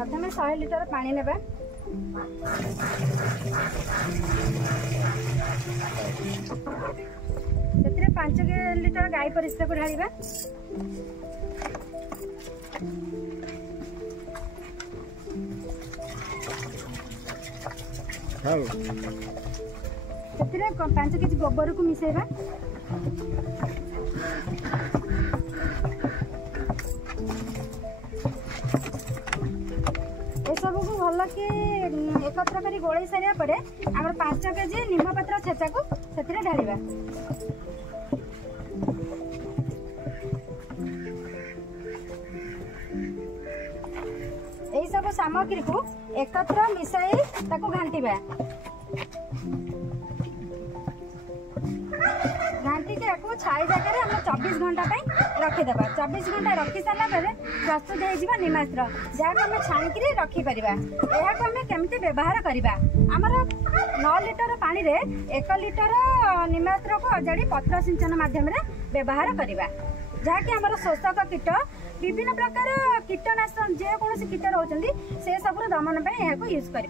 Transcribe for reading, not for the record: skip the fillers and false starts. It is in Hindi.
प्रथम 100 लिटर पानी नेबा से 5 लिटर गाई परिस्रा को ढालिबा से 5 केजी गोबर को मिसेबा सब को भल कि एकत्र कर गोल सारा पर आम 5 केजी निम पत्र छेचा को से ढालिबा यही सब सामग्री को एकत्र मिसाई ताको घांटिबा घांटी के आपको छाई जगह हम 24 घंटा रखीदेवा 24 घंटा रखी सारा प्रस्तुत हो निमास्त्र जहाँ को आम छाणिकी रखिपर यह केमती व्यवहार करवा आमर 9 लिटर पानी रे 1 लिटर निमास्त्र को अजाड़ी पत्र सिंचन माध्यम व्यवहार करवा जहाँकि आमर शोषक कीट विभिन्न प्रकार कीटनाशक जेकोसी कीट रोचंती से सब दमन यूज कर।